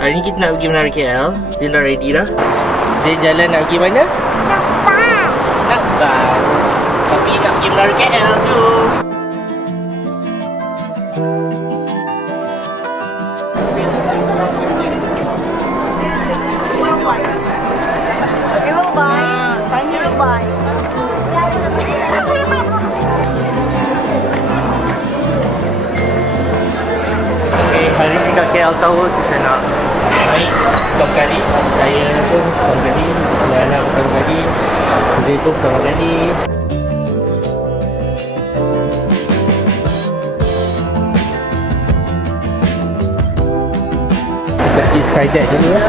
Hari ni kita nak pergi Menara KL. Zin dah ready dah. Zin jalan nak pergi mana? Nak bas. Nak bas. Tapi nak pergi Menara KL tu. You will buy. You will buy. Okay, hari ni kat KL Tower kita nak naik pertama kali. Saya pun pertama kali, anak pertama kali, Zee pun pertama kali. Kita pergi skydive dulu ya.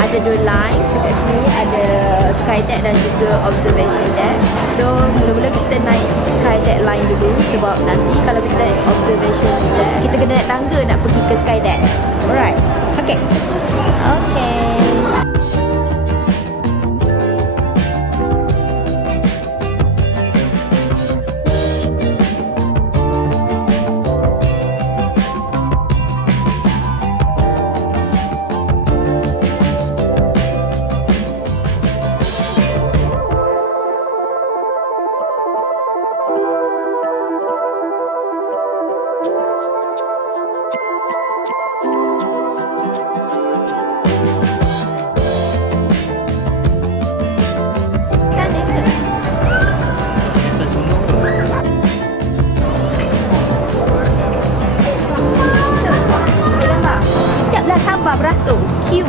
Ada dua line dekat sini, ada skydeck dan juga observation deck. So mula-mula kita naik skydeck line dulu, sebab nanti kalau kita naik observation deck, kita kena naik tangga nak pergi ke skydeck. Alright. Okay. Okay. Sabar beratur. Q.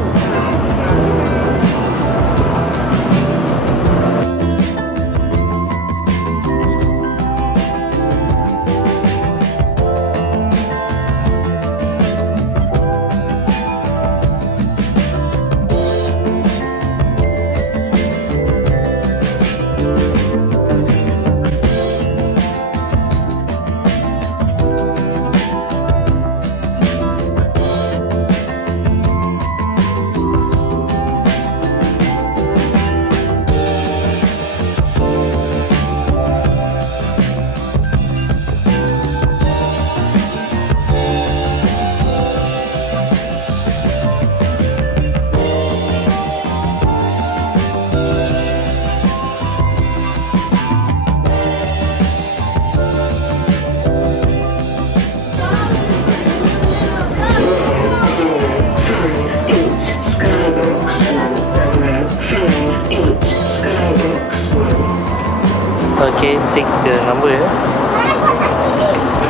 Okay, take the number ya.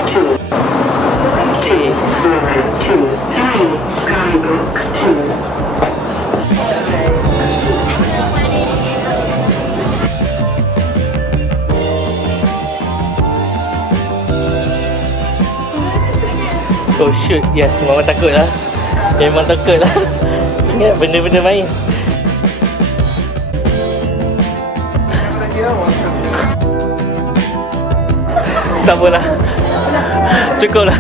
2 2 0 2 3 Skybox 2. Oh shoot, yes, memang takut lah. Memang takut lah. Ingat benda-benda main. Tak apalah. Cukup lah.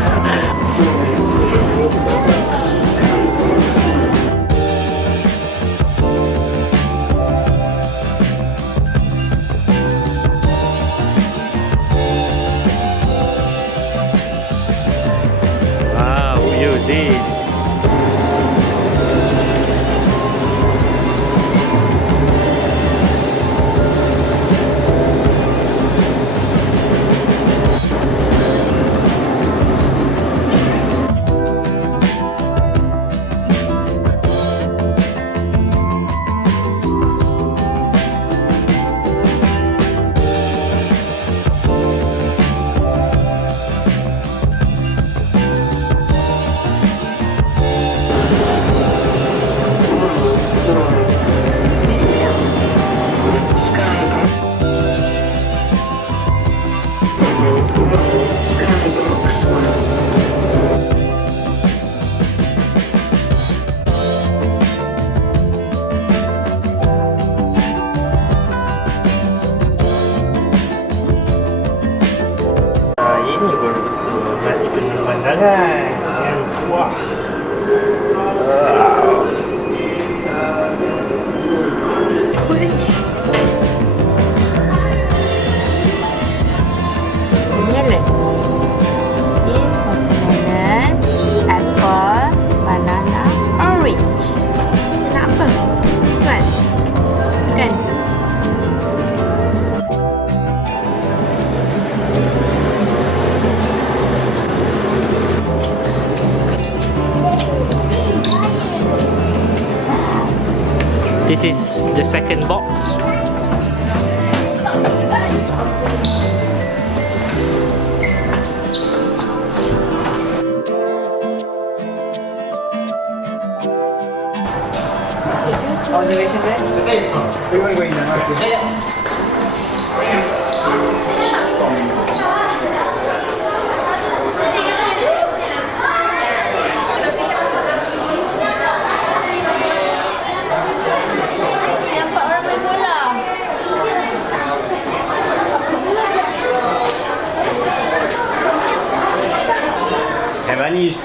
Wow, you did. This is the second box. Observation there? We want to go in now. Okay. Nampak orang main bola. Ранее с